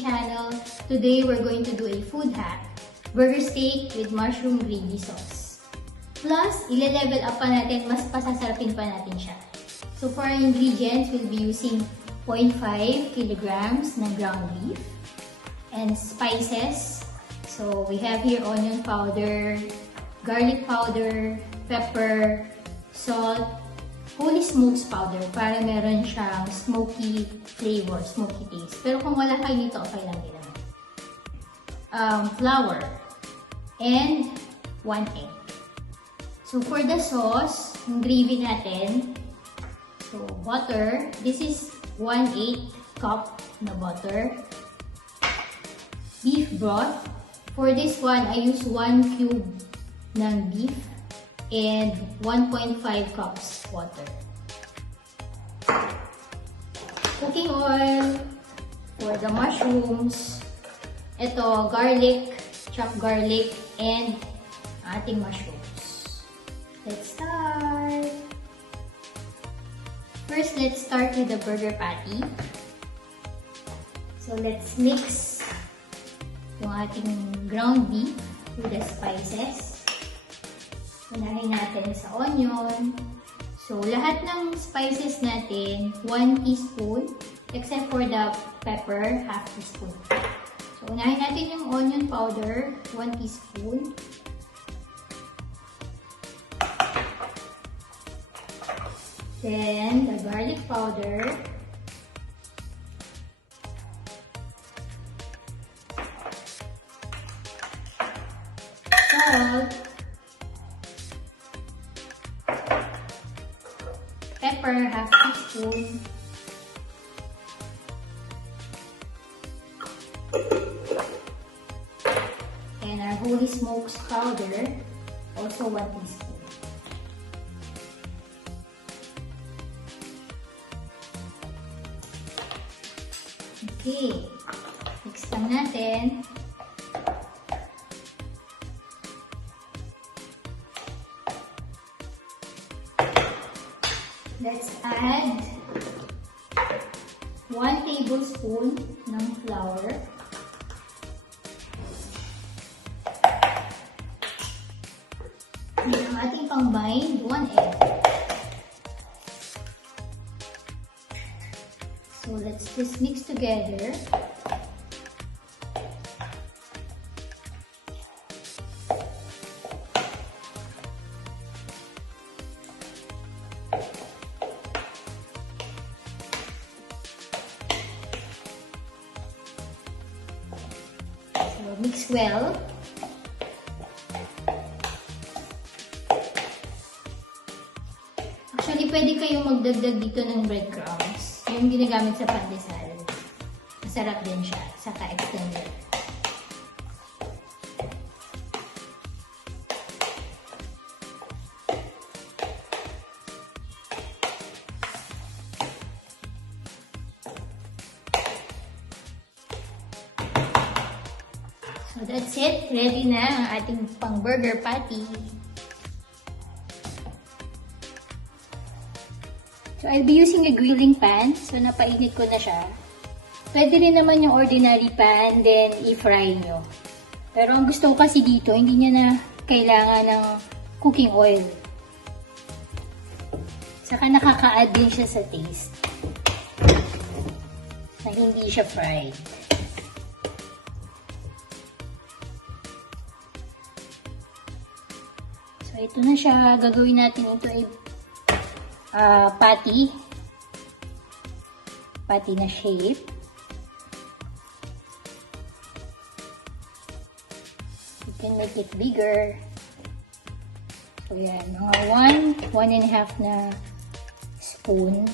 channel. Today we're going to do a food hack. Burger steak with mushroom gravy sauce. Plus, ile-level up pa natin, mas pasasarapin pa natin siya. So for our ingredients, we'll be using 0.5 kilograms ng ground beef and spices. So we have here onion powder, garlic powder, pepper, salt, holy smokes powder para meron siyang smoky flavor, smoky taste. Pero kung wala kayo nito, okay lang din naman. Flour, and 1 egg. So for the sauce, yung gravy natin, so butter, this is 1/8 cup na butter. Beef broth, for this one, I use 1 cube ng beef and 1.5 cups water. Cooking oil for the mushrooms. Ito, garlic, chopped garlic, and ating mushrooms. Let's start! First, let's start with the burger patty. So, let's mix yung ating ground beef with the spices. Unahin natin sa onion. So, lahat ng spices natin, 1 teaspoon, except for the pepper, half teaspoon. So, unahin natin yung onion powder, 1 teaspoon. Then, the garlic powder. Salt. Pepper, half teaspoon. And our holy smokes powder, also 1 teaspoon. Okay, mix lang natin. Let's add 1 tablespoon ng flour. And ang ating pang-bind, 1 egg. So let's just mix together. So mix well. Actually, pwede kayong magdagdag dito ng breadcrumbs. Yung ginagamit sa pandesal. Masarap din siya. Saka extender. So that's it. Ready na ang ating pang burger patty. So, I'll be using a grilling pan. So, napainit ko na siya. Pwede rin naman yung ordinary pan, then i-fry nyo. Pero ang gusto ko kasi dito, hindi niya na kailangan ng cooking oil. Saka nakaka-add din siya sa taste. Na hindi siya fried. So, ito na siya. Gagawin natin ito ay patty na shape. You can make it bigger. So yan, mga 1.5 na spoon